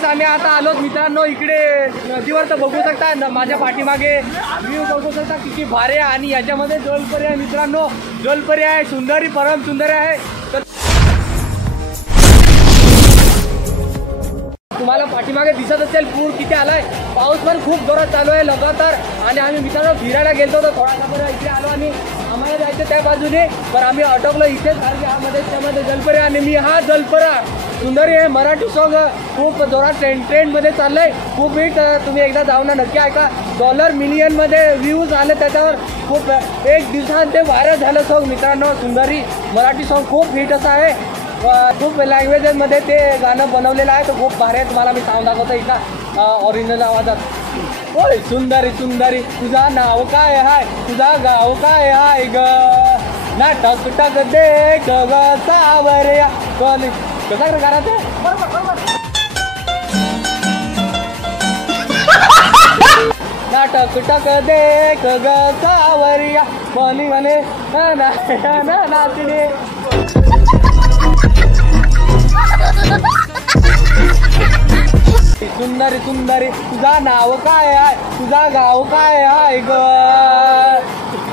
Guys आम्ही आता आलो मित्रांनो इकडे नदीवर, तर बघू शकता माझ्या पाठीमागे व्ह्यू बघू शकता किती भारी आहे. आणि याच्यामध्ये जलपरी आहे मित्रांनो, जलपरी आहे, सुंदरी परम सुंदर आहे. तर तुम्हाला पाठीमागे दिसत असेल पूर किती आलाय. पाऊस पण खूप जोरात चालू आहे लगातार. आणि आम्ही मित्रांनो फिरायला गेलो तर थोडासा बरं इकडे आलो आणि आम्हाला जायचं त्या बाजूने, तर आम्ही अटकलो इथेच ह्यामध्ये त्यामध्ये जलपरी. आणि मी हा जलपरा सुंदरी आहे मराठी सॉन्ग खूप जोरात ट्रेंडमध्ये चाललंय, खूप हिट. तुम्ही एकदा जाऊन ना नक्की ऐका. $1 मिलियनमध्ये व्ह्यूज आले त्याच्यावर. खूप एक दिवसात ते व्हायरल झालं सॉन्ग मित्रांनो. सुंदरी मराठी सॉन्ग खूप हिट असं आहे. खूप लँग्वेजेसमध्ये ते गाणं बनवलेलं आहे. तर खूप भारी आहे. तुम्हाला मी साऊंड दाखवतो इथं ओरिजिनल आवाजात. ओय सुंदरी सुंदरी तुझं नाव काय हाय, तुझा गाव काय हाय ग, ना टक टक देख ग सावऱ्या. कसा गाणं ते ना टक टक देख ग सावरिया बोली म्हणे नाचणे. सुंदरी सुंदरी तुझा नाव काय आहे, तुझा गाव काय आहे ग.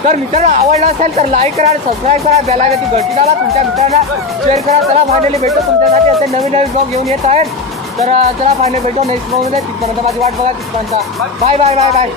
तर मित्रांनो आवडला असेल तर लाईक करा आणि सबस्क्राईब करा, बेल आयकॉनची घंटी दाबा, तुमच्या मित्रांना शेअर करा. चला फायनली भेटतो तुमच्यासाठी असे नवीन नवीन ब्लॉग घेऊन येत आहेत. तर चला फायनली भेटतो नेक्स्ट ब्लॉगमध्ये. तिथपर्यंत माझी वाट बघा. तिथपर्यंत बाय बाय बाय बाय.